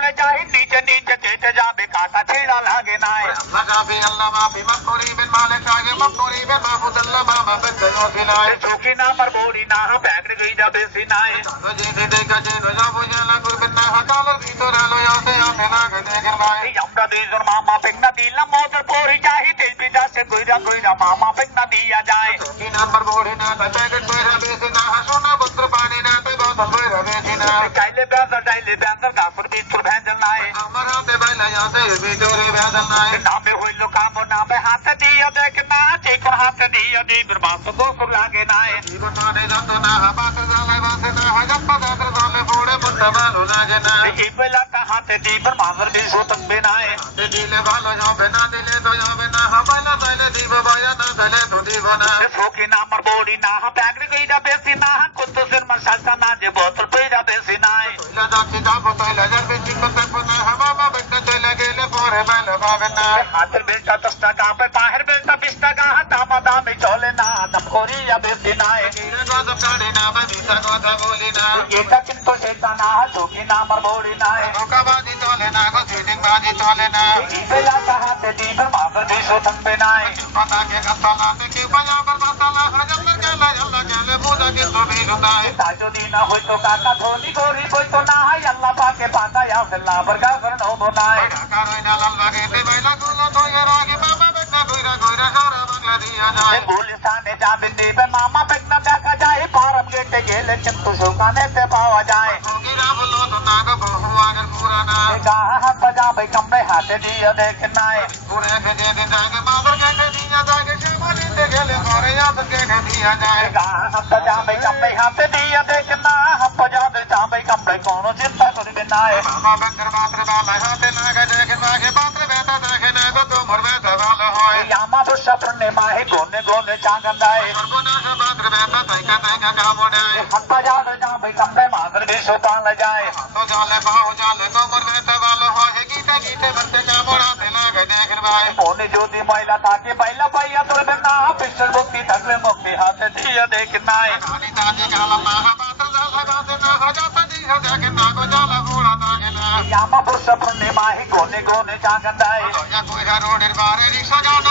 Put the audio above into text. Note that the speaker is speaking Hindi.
चले जाए नीचे नीचे केटे जाबे काटा छेड़ा लागे नाए मजाबी अल्लाह माफी मकबूरी बिन मालिक आगे मकबूरी बिन महमूद अल्लाह बाबा बच्चों खिलाए चौकी ना पर बोड़ी ना पैकड़ गई जाबे सिनाए जी दी देखा जी नजा बुझा ला गुरबिन ना हटाल दी तो रालो यासे आमे ना गदे गिरवाए यमरा दीजर मामा पिंगना दिला मोटर पोरी चाही तेज बिदा से कोईरा मामा पिंगना दिया जाए चौकी ना पर बोड़ी ना पैकेट कोईरा बेसी ना सोना पुत्र पानी ना ते बोतल कोईरा बेसी ना चाइले ब्याजर 10 रुपये तुर भैंजल नाए अमरा ते बैला यासे भी जोरे भैंजल नाए नामे हुई लो कामो नामे हाथ दिया देख ना चेकर हाथ दिया दी बर्बाद तो सुर लागे नाए जीवन माने जंतो ना बात जाले बात ना हजप पदात्र जाले फोड़े पुत्र बालो लागे ना ये बेला का हाथ दी बर्बाद भी सोतन बिनाए ते दिले बालो जाओ बिना दिले तो जाओ बिना हमारा तले दी बाया ना तले तो दी बना फोकी ना मर बोड़ी ना पैकड़ गई जा बेसी ना कुछ तो सिर मसासा ना जे बोतल पे जा बेसी नाए ला दाखी दा पता लजर बेची पता पता हवा बेटा चले गेले फोरे बैल बागना हाथ बेटा 10 टका पे बाहर बेटा 20 टका दामा दामी चले ना नमकोरी या बेसी नाए नीरे को सब गाड़ी ना बीता को था बोली ना ये तक किंतु शेता ना फोकी ना मर बोड़ी नाए धोखा बाजी चले ना को सीटिंग बाजी चले ना बेला का हाथ दी बर्बाद भी सोतन बिनाए पता के कतला ते के बजा पर मतला हजम के ला जल्ला चले पूजा के तो भी रुदाए ताजो दीना होय तो काका धोनी गोरी कोई तो ना है अल्लाह पाके पाता या फिल्ला बरगा करनो बनाए कारोई ना लाल बागे ते बैला गुलो तो ये रागे बाबा बेटा गोइरा गोइरा हारा बंगला दिया जाए गुलिस्ताने जा बिंदी पे मामा पेकना देखा जाए पारम गेटे गेले चिंतु शौकाने ते पावा जाए गिरा बोलो तो नाग बहु अगर पूरा ना कहा हाथ बजा भाई कमरे हाथे दिया देखना है पूरे के दे दे जाके मादर के दिया जाके शेमली ते गेले मोरे याद के दिया जाए कहा हाथ बजा भाई कमरे हाथे दिया देखना हम बजा दे जा भाई कमरे कोनो चिंता कर बिना है मामा बंदर बात्र वाला हाथे नाग देखे नागे बात्र बेटा देखे ना तो मोर में सवाल होए यामा तो सपने माहे गोने गोने चांगंदाए सरबना है बात्र बेटा तैका का मोड़े हम बजा दे जा भाई कमरे मादर भी सोता ल जाए तो जाले बाहु जाले तो मोर में सवाल होए गीते गीते बंदे का मोड़ा ते नागे देख भाई ओने ज्योति महिला ताके बैला पैया तो बिना पिछल मुक्ति तकले मुक्ति हाथे दिया देखना है रानी ताजे गाला माहा बात्र जाला गाते ना हजाता दी हो जाके नागो जाला घोड़ा नागे ना यामा पुरुष अपने माही गोने गोने चांगंदाए या कोई रोड बारे रिक्शा जानो